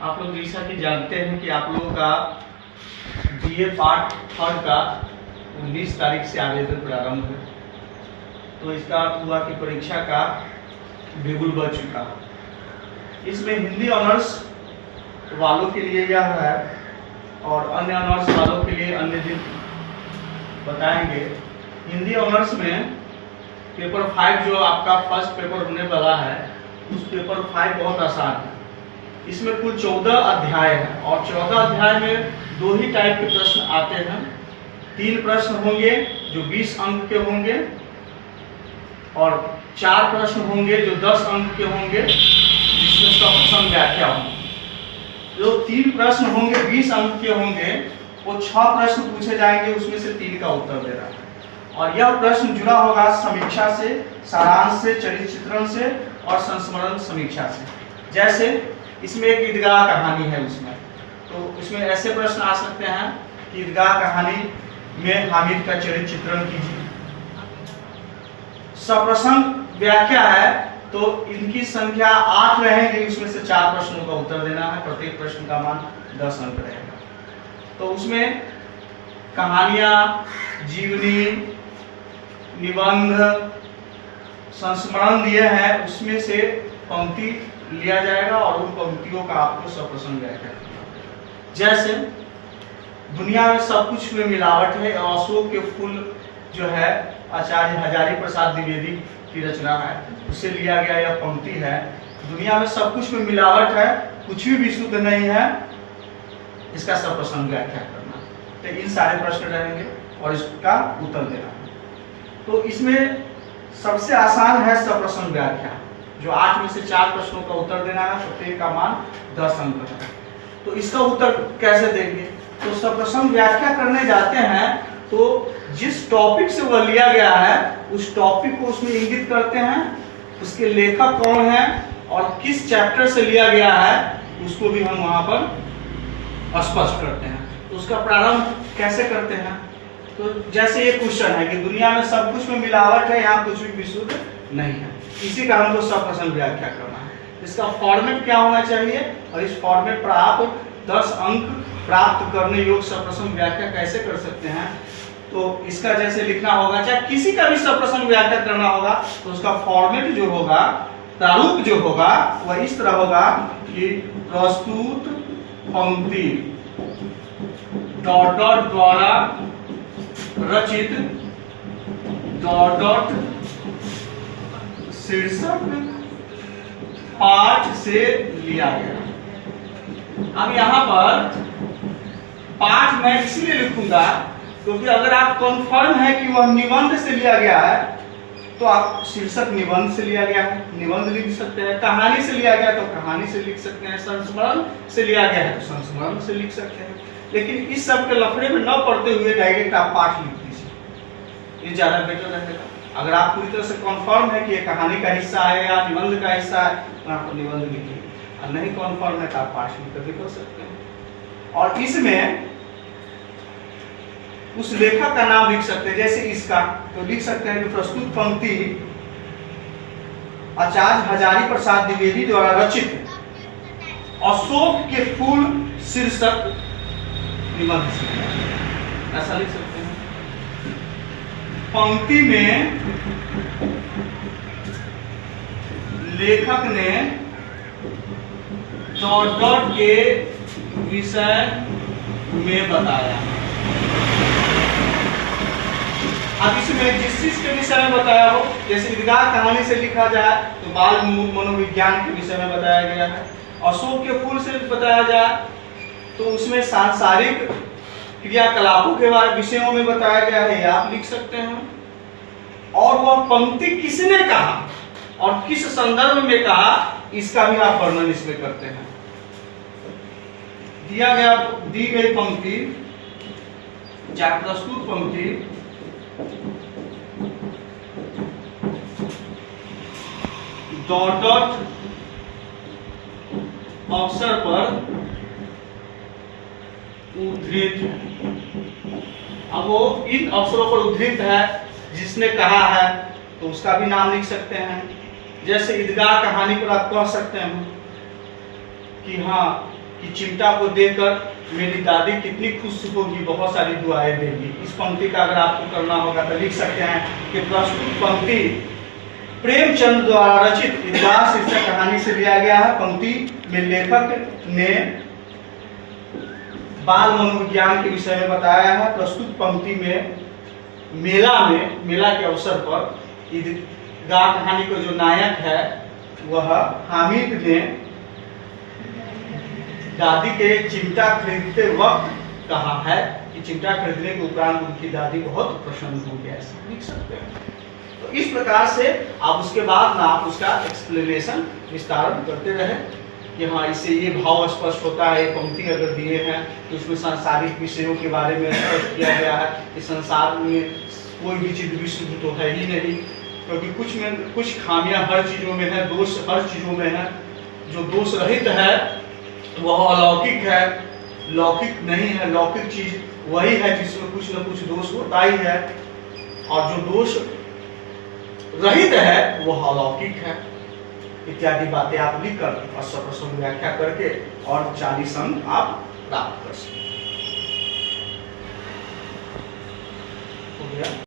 आप लोग जैसा कि जानते हैं कि आप लोगों का बीए पार्ट थर्ड का 19 तारीख से आवेदन प्रारंभ है। तो इसका अर्थ हुआ कि परीक्षा का बिगुल बज चुका। इसमें हिंदी ऑनर्स वालों के लिए यह है और अन्य ऑनर्स वालों के लिए अन्य दिन बताएंगे। हिंदी ऑनर्स में पेपर 5 जो आपका फर्स्ट पेपर होने वाला है, उस पेपर 5 बहुत आसान है। इसमें कुल 14 अध्याय हैं और 14 अध्याय में 2 ही टाइप के प्रश्न आते हैं। 3 प्रश्न होंगे जो 20 अंक के होंगे और 4 प्रश्न होंगे जो 10 अंक के होंगे, जिसमें सप्रश्न व्याख्या होंगे। जो 3 प्रश्न होंगे 20 अंक के होंगे, वो 6 प्रश्न पूछे जाएंगे, उसमें से 3 का उत्तर देना है। और यह प्रश्न जुड़ा होगा समीक्षा से, सारांश से, चरित्र चित्रण से और संस्मरण समीक्षा से। जैसे इसमें एक ईदगाह कहानी है, उसमें तो इसमें ऐसे प्रश्न आ सकते हैं कि ईदगाह कहानी में हामिद का चरित्र चित्रण कीजिए। सप्रश्न व्याख्या है तो इनकी संख्या 8 रहेंगी, उसमें से 4 प्रश्नों का उत्तर देना है। प्रत्येक प्रश्न का मान 10 अंक रहेगा। तो उसमें कहानियां, जीवनी, निबंध, संस्मरण दिए हैं, उसमें से पंक्ति लिया जाएगा और उन पंक्तियों का आपको सप्रश्न व्याख्या करना। जैसे दुनिया में सब कुछ में मिलावट है, अशोक के फूल जो है आचार्य हजारी प्रसाद द्विवेदी की रचना है, उससे लिया गया यह पंक्ति है। दुनिया में सब कुछ में मिलावट है, कुछ भी विशुद्ध नहीं है, इसका सप्रश्न व्याख्या करना। तो इन सारे प्रश्न रहेंगे और इसका उत्तर देना। तो इसमें सबसे आसान है सप्रश्न व्याख्या, जो 8 में से 4 प्रश्नों का उत्तर देना है, प्रत्येक का मान 10 अंक है। तो इसका उत्तर कैसे देंगे? तो सप्रश्न व्याख्या करने जाते हैं तो जिस टॉपिक से वह लिया गया है उस टॉपिक को उसमें इंगित करते हैं, उसके लेखक कौन है और किस चैप्टर से लिया गया है उसको भी हम वहां पर स्पष्ट करते हैं। तो उसका प्रारंभ कैसे करते हैं? तो जैसे ये क्वेश्चन है कि दुनिया में सब कुछ में मिलावट है, यहाँ कुछ भी विशुद्ध नहीं है, इसी का हमको सप्रश्न व्याख्या करना है। इसका फॉर्मेट क्या होना चाहिए और इस फॉर्मेट पर आप 10 अंक प्राप्त करने योग्य सप्रश्न व्याख्या कैसे कर सकते हैं? तो इसका जैसे लिखना होगा, चाहे किसी का भी सप्रश्न व्याख्या करना होगा तो उसका फॉर्मेट जो होगा, प्रारूप जो होगा, वह इस तरह होगा कि प्रस्तुत पंक्ति डॉट डॉट द्वारा रचित डॉट डॉट शीर्षक पाठ से लिया गया। अब यहाँ पर पाठ मैं इसलिए लिखूंगा क्योंकि अगर आप कंफर्म है कि वह निबंध से लिया गया है तो आप शीर्षक निबंध से लिया गया है, निबंध लिख सकते हैं। कहानी से लिया गया तो कहानी से लिख सकते हैं। संस्मरण से लिया गया है तो संस्मरण से लिख सकते हैं। लेकिन इस सब के लफड़े में न पड़ते हुए डायरेक्ट आप पाठ लिख दीजिए, ये ज्यादा बेटर रहेगा। अगर आप पूरी तरह से कंफर्म है कि ये कहानी का हिस्सा है या निबंध का हिस्सा है तो आप निबंध लिखिए, और नहीं कंफर्म है तो आप पाठ लिख कर सकते हैं। और इसमें उस लेखक का नाम लिख सकते हैं। जैसे इसका तो लिख सकते हैं कि प्रस्तुत पंक्ति आचार्य हजारी प्रसाद द्विवेदी द्वारा रचित अशोक के फूल शीर्षक निबंध से, ऐसा लिख सकते हैं। पंक्ति में लेखक ने डॉट डॉट के विषय में बताया। अब इसमें जिस चीज के विषय में बताया हो, जैसे ईदगाह कहानी से लिखा जाए तो बाल मनोविज्ञान के विषय में बताया गया है। अशोक के फूल से बताया जाए तो उसमें सांसारिक क्रियाकलापों के विषयों में बताया गया है, ये आप लिख सकते हैं। और वह पंक्ति किसने कहा और किस संदर्भ में कहा, इसका भी आप वर्णन इसमें करते हैं। दी गई पंक्ति चाहे प्रस्तुत पंक्ति डॉट डॉट अवसर पर उद्धृत, अब वो इन अवसरों पर उद्धृत है जिसने कहा है तो उसका भी नाम लिख सकते हैं। जैसे ईदगाह कहानी पर आप कह सकते हैं कि हाँ कि चिमटा को देखकर मेरी दादी कितनी खुश होगी, बहुत सारी दुआएं देगी। इस पंक्ति का अगर आपको करना होगा तो लिख सकते हैं कि प्रस्तुत पंक्ति प्रेमचंद द्वारा रचित इतिहास शीर्षक कहानी से लिया गया है। पंक्ति में लेखक ने बाल मनोविज्ञान के विषय में बताया है। प्रस्तुत पंक्ति में मेला के अवसर पर ईदगाह कहानी का जो नायक है वह हामिद ने दादी के चिमटा खरीदते वक्त कहा है कि चिमटा खरीदने के उपरांत उनकी दादी बहुत प्रसन्न हो गया, ऐसा लिख सकते हैं। तो इस प्रकार से आप उसके बाद ना आप उसका एक्सप्लेनेशन विस्तारण करते रहे कि हाँ इससे ये भाव स्पष्ट होता है। पंक्ति अगर दिए हैं तो उसमें सांसारिक विषयों के बारे में स्पष्ट किया गया है कि संसार में कोई भी चीज विशुद्ध तो है ही नहीं, क्योंकि कुछ खामियां हर चीजों में है, दोष हर चीजों में है। जो दोष रहित है वह अलौकिक है, लौकिक नहीं है। लौकिक चीज वही है जिसमें कुछ न कुछ दोष होता ही है, और जो दोष रहित है वह अलौकिक है। इत्यादि बातें आप लिखकर और सप्रश्न व्याख्या करके और 40 अंक आप प्राप्त कर सकते हो गया।